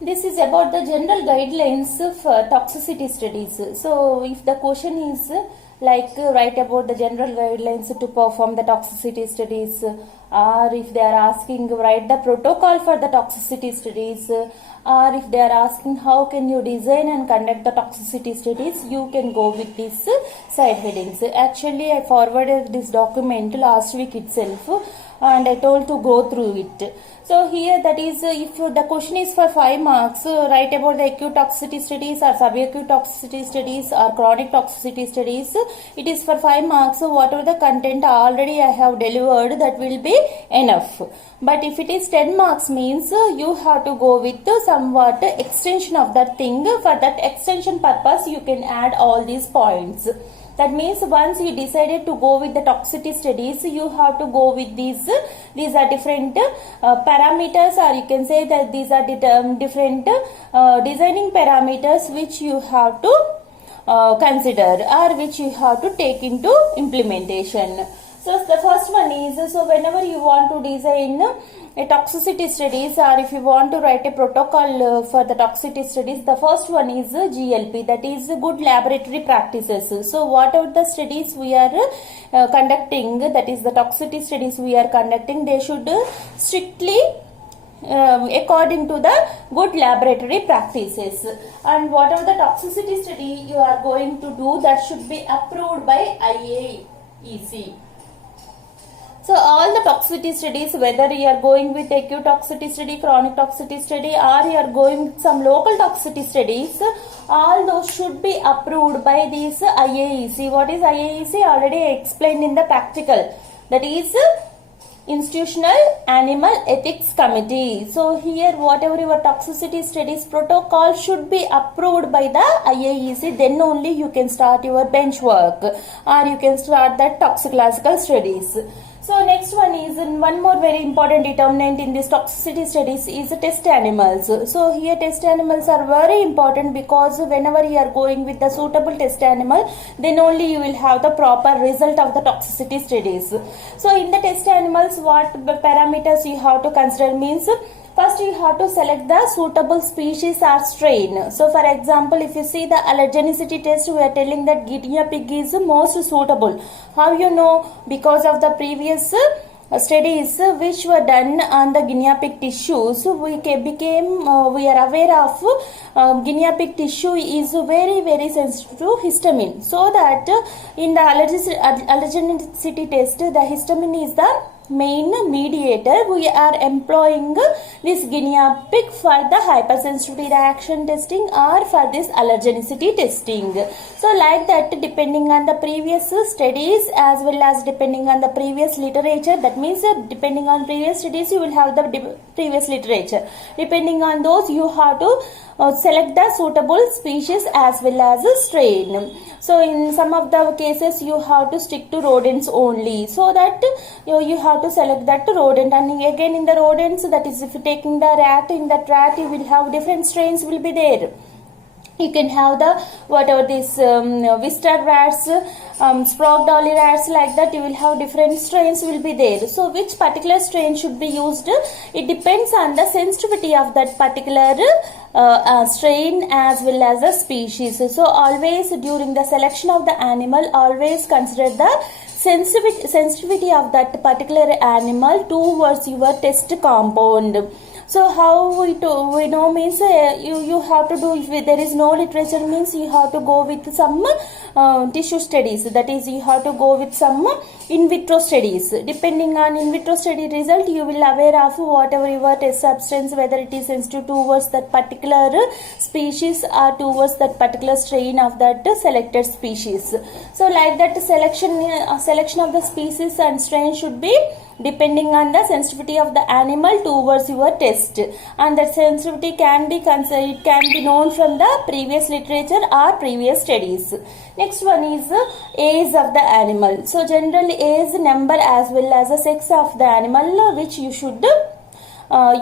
This is about the general guidelines for toxicity studies. So, if the question is write about the general guidelines to perform the toxicity studies, or if they are asking write the protocol for the toxicity studies, or if they are asking how can you design and conduct the toxicity studies, you can go with these side headings. Actually, I forwarded this document last week itself and I told to go through it. So here that is if the question is for 5 marks, write about the acute toxicity studies or subacute toxicity studies or chronic toxicity studies. It is for 5 marks. So whatever the content already I have delivered, that will be enough. But if it is 10 marks means you have to go with somewhat extension of that thing. For that extension purpose, you can add all these points. That means once you decided to go with the toxicity studies, you have to go with these. These are different parameters, or you can say that these are different designing parameters which you have to consider or which you have to take into implementation. So the first one is, so whenever you want to design a toxicity studies or if you want to write a protocol for the toxicity studies, the first one is GLP, that is good laboratory practices. So whatever the studies we are conducting, that is the toxicity studies we are conducting, they should strictly according to the good laboratory practices. And whatever the toxicity study you are going to do, that should be approved by IAEC. So all the toxicity studies, whether you are going with acute toxicity study, chronic toxicity study, or you are going with some local toxicity studies, all those should be approved by this IAEC. What is IAEC? Already I explained in the practical. That is Institutional Animal Ethics Committee. So here whatever your toxicity studies protocol should be approved by the IAEC, then only you can start your bench work or you can start that toxicological studies. So next one is one more very important determinant in this toxicity studies is test animals. So here test animals are very important because whenever you are going with the suitable test animal, then only you will have the proper result of the toxicity studies. So in the test animals, what parameters you have to consider means, first you have to select the suitable species or strain. So for example, if you see the allergenicity test, we are telling that guinea pig is most suitable. How you know? Because of the previous studies which were done on the guinea pig tissues, we are aware of guinea pig tissue is very sensitive to histamine. So that in the allergenicity test, the histamine is the main mediator. We are employing this guinea pig for the hypersensitivity reaction testing or for this allergenicity testing. So like that, depending on the previous studies as well as depending on the previous literature, that means depending on previous studies you will have the previous literature. Depending on those, you have to select the suitable species as well as a strain. So in some of the cases you have to stick to rodents only, so that you have to select that rodent. And again in the rodents, that is if you taking the rat, in that rat you will have different strains will be there. You can have the whatever this Wistar rats, Sprague Dawley rats, like that you will have different strains will be there. So which particular strain should be used? It depends on the sensitivity of that particular strain as well as the species. So always during the selection of the animal, always consider the sensitivity of that particular animal towards your test compound. So how we know means you have to do, if there is no literature means you have to go with some tissue studies, that is you have to go with some in vitro studies. Depending on in vitro study result, you will aware of whatever your test substance, whether it is sensitive towards that particular species or towards that particular strain of that selected species. So like that selection of the species and strain should be depending on the sensitivity of the animal towards your test, and that sensitivity can be considered, it can be known from the previous literature or previous studies. Next one is age of the animal. So generally age number as well as the sex of the animal which you should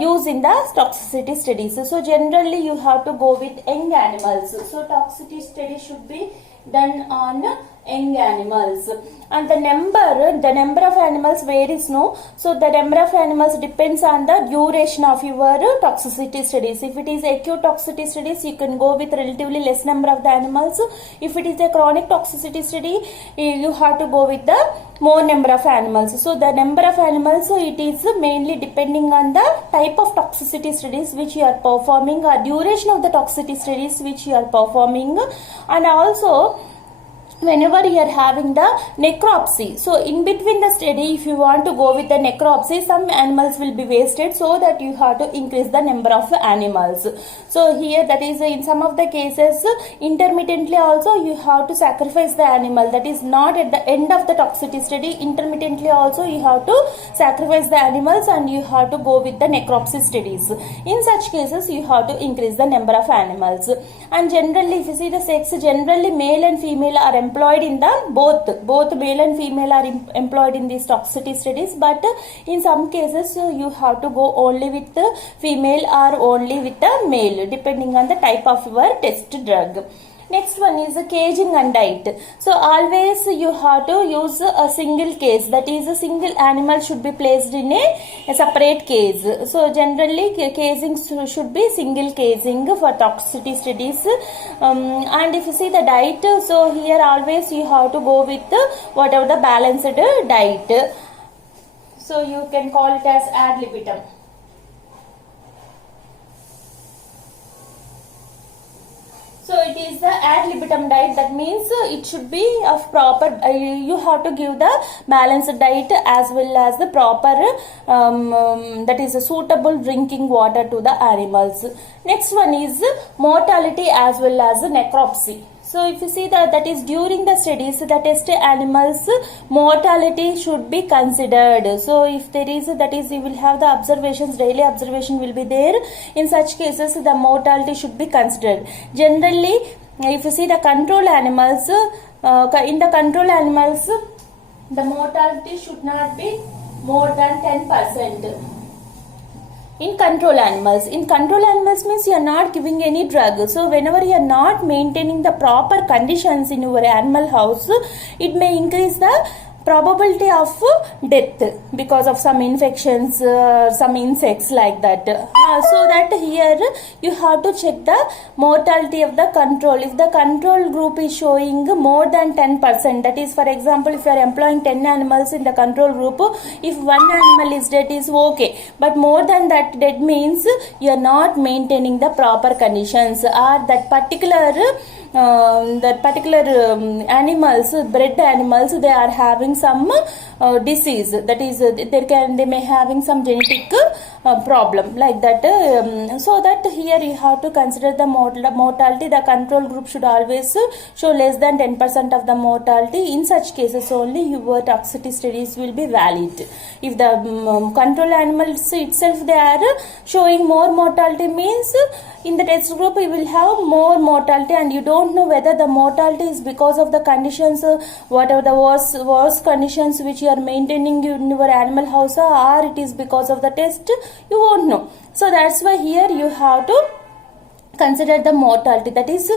use in the toxicity studies. So generally you have to go with young animals. So toxicity study should be done on young animals. And the number of animals varies, no. So the number of animals depends on the duration of your toxicity studies. If it is acute toxicity studies, you can go with relatively less number of the animals. If it is a chronic toxicity study, you have to go with the more number of animals. So the number of animals, it is mainly depending on the type of toxicity studies which you are performing, or duration of the toxicity studies which you are performing, and also whenever you are having the necropsy. So in between the study, if you want to go with the necropsy, some animals will be wasted, so that you have to increase the number of animals. So here, that is in some of the cases, intermittently also you have to sacrifice the animal. That is not at the end of the toxicity study. Intermittently also you have to sacrifice the animals, and you have to go with the necropsy studies. In such cases, you have to increase the number of animals. And generally, if you see the sex, generally male and female are employed in the both male and female are employed in these toxicity studies, but in some cases you have to go only with the female or only with the male, depending on the type of your test drug. Next one is caging and diet. So always you have to use a single cage, that is a single animal should be placed in a separate cage. So generally caging should be single caging for toxicity studies. And if you see the diet, so here always you have to go with whatever the balanced diet. So you can call it as ad libitum. So it is the ad libitum diet. That means it should be of proper, you have to give the balanced diet as well as the proper, that is a suitable drinking water to the animals. Next one is mortality as well as necropsy. So if you see that is during the studies, the test animals mortality should be considered. So if there is, that is you will have the observations, daily observation will be there. In such cases, the mortality should be considered. Generally, if you see the control animals, in the control animals, the mortality should not be more than 10%. In control animals means you are not giving any drug. So whenever you are not maintaining the proper conditions in your animal house, it may increase the probability of death because of some infections, some insects like that. So that here you have to check the mortality of the control. If the control group is showing more than 10%, that is, for example, if you are employing 10 animals in the control group, if one animal is dead is okay, but more than that dead means you are not maintaining the proper conditions, or that particular animals, bred animals, they are having some disease, that is they may having some genetic problem like that. So that here you have to consider the mortality. The control group should always show less than 10% of the mortality. In such cases only your toxicity studies will be valid. If the control animals itself they are showing more mortality, means in the test group you will have more mortality, and you don't know whether the mortality is because of the conditions, whatever the worse conditions which you are maintaining in your animal house, or it is because of the test, you won't know. So that's why here you have to consider the mortality. That is,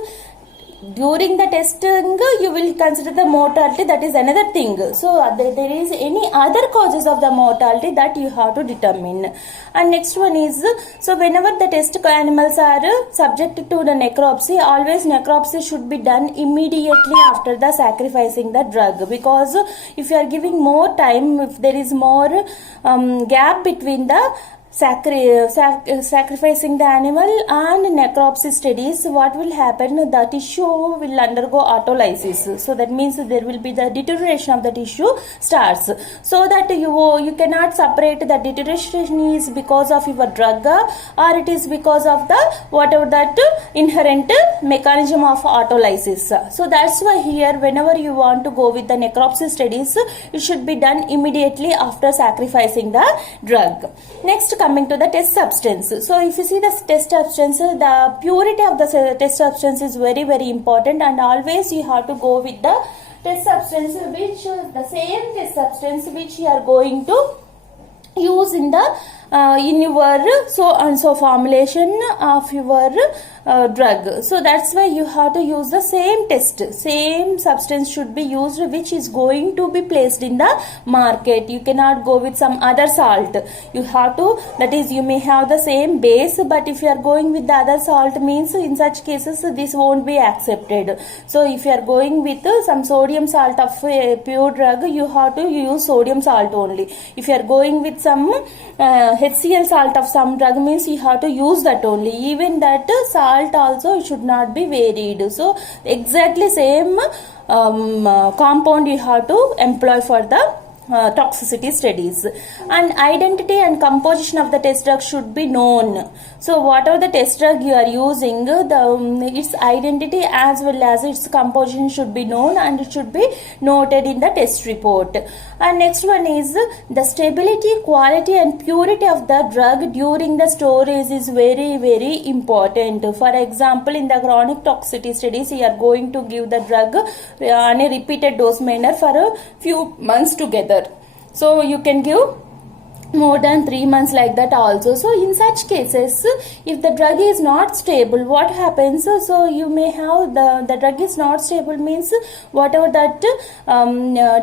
during the testing you will consider the mortality, that is another thing. So there is any other causes of the mortality that you have to determine. And next one is, so whenever the test animals are subjected to the necropsy, always necropsy should be done immediately after the sacrificing the drug, because if you are giving more time, if there is more gap between the sacrificing the animal and necropsy studies, what will happen? The tissue will undergo autolysis. So that means there will be the deterioration of the tissue starts. So that you cannot separate the deterioration is because of your drug, or it is because of the whatever that inherent mechanism of autolysis. So that's why here whenever you want to go with the necropsy studies, it should be done immediately after sacrificing the drug. Next, coming to the test substance. So if you see the test substance, the purity of the test substance is very important, and always you have to go with the test substance which the same test substance which you are going to use in the in your so and so formulation of your drug. So that's why you have to use the same test. Same substance should be used which is going to be placed in the market. You cannot go with some other salt. You have to, that is, you may have the same base, but if you are going with the other salt means in such cases this won't be accepted. So if you are going with some sodium salt of a pure drug, you have to use sodium salt only. If you are going with some HCl salt of some drug means you have to use that only. Even that salt also should not be varied. So exactly same compound you have to employ for the toxicity studies. And identity and composition of the test drug should be known. So whatever the test drug you are using, its identity as well as its composition should be known, and it should be noted in the test report. And next one is the stability, quality and purity of the drug during the storage is very, very important. For example, in the chronic toxicity studies, you are going to give the drug on a repeated dose manner for a few months together. So you can give more than 3 months like that also. So in such cases, if the drug is not stable, what happens? So you may have the drug is not stable means whatever that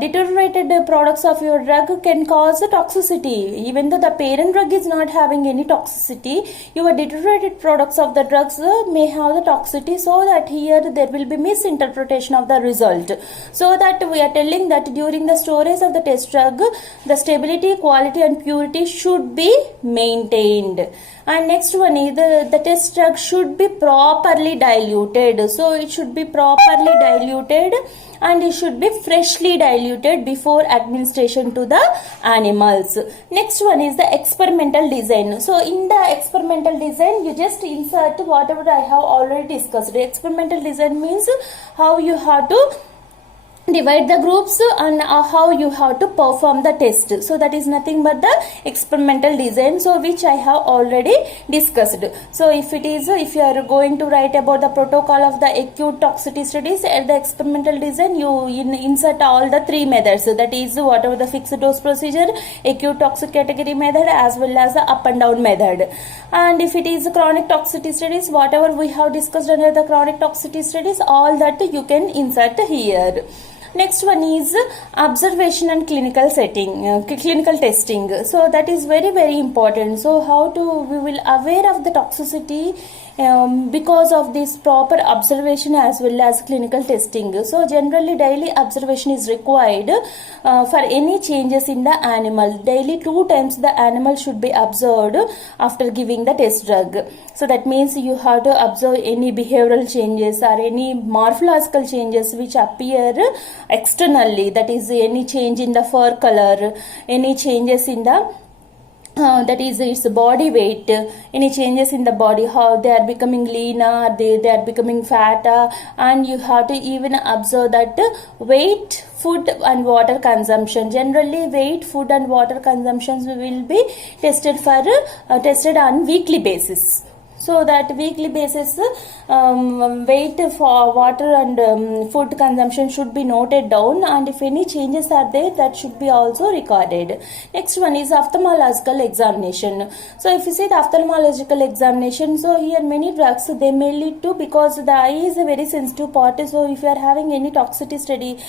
deteriorated products of your drug can cause toxicity. Even though the parent drug is not having any toxicity, your deteriorated products of the drugs may have the toxicity. So that here there will be misinterpretation of the result. So that we are telling that during the storage of the test drug, the stability, quality and purity should be maintained. And next one is the test drug should be properly diluted. So it should be properly diluted and it should be freshly diluted before administration to the animals. Next one is the experimental design. So in the experimental design, you just insert whatever I have already discussed. The experimental design means how you have to divide the groups and how you have to perform the test. So that is nothing but the experimental design, so which I have already discussed. So if you are going to write about the protocol of the acute toxicity studies, at the experimental design you insert all the 3 methods, that is whatever the fixed dose procedure, acute toxic category method as well as the up and down method. And if it is chronic toxicity studies, whatever we have discussed under the chronic toxicity studies, all that you can insert here. Next one is observation and clinical setting, clinical testing. So that is very, very important. So we will aware of the toxicity because of this proper observation as well as clinical testing. So generally daily observation is required for any changes in the animal. Daily 2 times the animal should be observed after giving the test drug. So that means you have to observe any behavioral changes or any morphological changes which appear externally, that is any change in the fur color, any changes in the that is its body weight, any changes in the body, how they are becoming leaner, they are becoming fatter, and you have to even observe that weight, food and water consumption. Generally weight, food and water consumptions will be tested on weekly basis. So that weekly basis weight for water and food consumption should be noted down, and if any changes are there, that should be also recorded. Next one is ophthalmological examination. So if you see the ophthalmological examination, so here many drugs they may lead to, because the eye is a very sensitive part, so if you are having any toxicity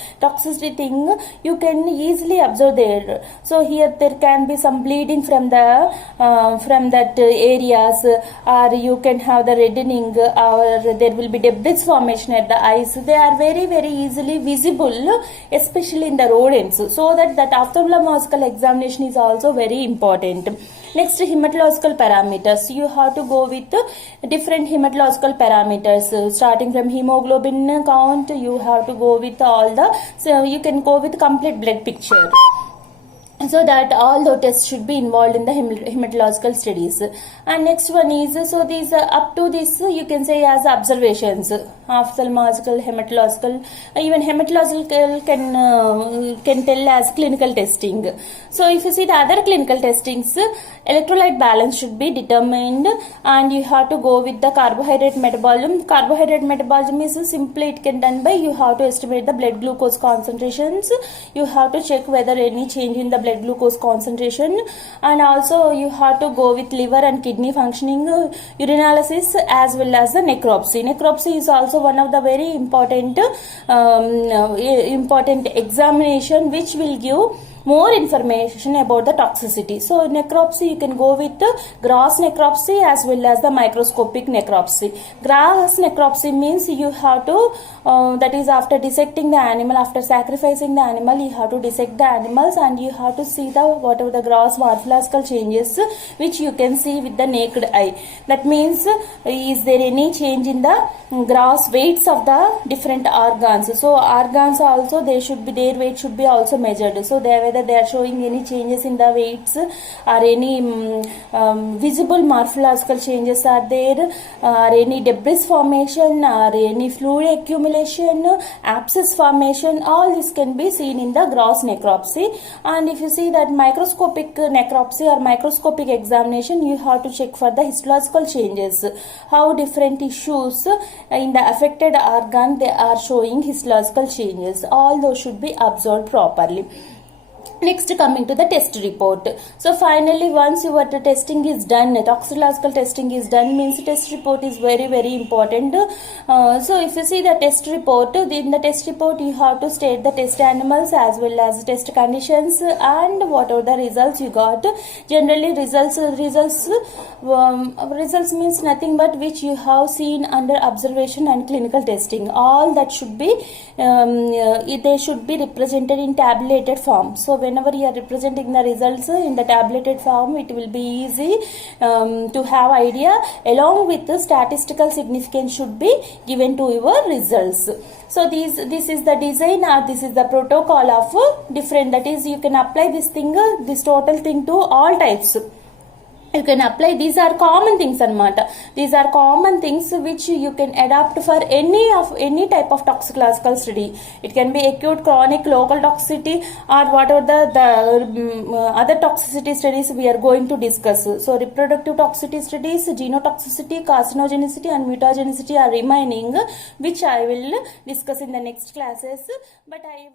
thing, you can easily observe there. So here there can be some bleeding from that areas, or you can have the reddening, or there will be debris formation at the eyes. They are very, very easily visible, especially in the rodents. So that ophthalmological examination is also very important. Next, hematological parameters. You have to go with different hematological parameters. Starting from hemoglobin count, you have to go with so you can go with complete blood picture. So that all the tests should be involved in the hematological studies. And next one is, so these up to this you can say as observations, ophthalmological, hematological, even hematological can tell as clinical testing. So if you see the other clinical testings, electrolyte balance should be determined, and you have to go with the carbohydrate metabolism. Carbohydrate metabolism is simply it can done by, you have to estimate the blood glucose concentrations, you have to check whether any change in the blood blood glucose concentration, and also you have to go with liver and kidney functioning, urinalysis, as well as the necropsy. Necropsy is also one of the very important important examination which will give more information about the toxicity. So necropsy, you can go with the gross necropsy as well as the microscopic necropsy. Gross necropsy means you have to that is after dissecting the animal, after sacrificing the animal, you have to dissect the animals and you have to see the whatever the gross morphological changes which you can see with the naked eye. That means is there any change in the gross weights of the different organs. So organs also, they should be, their weight should be also measured. So whether they are showing any changes in the weights or any visible morphological changes are there, or any debris formation or any fluid accumulation, abscess formation, all this can be seen in the gross necropsy. And if you see that microscopic necropsy or microscopic examination, you have to check for the histological changes, how different tissues in the affected organ they are showing histological changes. All those should be observed properly. Next, coming to the test report. So finally, once your testing is done, toxicological testing is done, means test report is very important. So if you see the test report, in the test report you have to state the test animals as well as test conditions and what are the results you got. Generally results means nothing but which you have seen under observation and clinical testing. All that should be they should be represented in tabulated form. So whenever you are representing the results in the tabulated form, it will be easy to have idea. Along with the statistical significance should be given to your results. So this is the design, or this is the protocol of different, that is you can apply this thing, this total thing to all types. You can apply, these are common things anamata. These are common things which you can adapt for any type of toxicological study. It can be acute, chronic, local toxicity, or whatever the other toxicity studies we are going to discuss. So reproductive toxicity studies, genotoxicity, carcinogenicity and mutagenicity are remaining, which I will discuss in the next classes. But I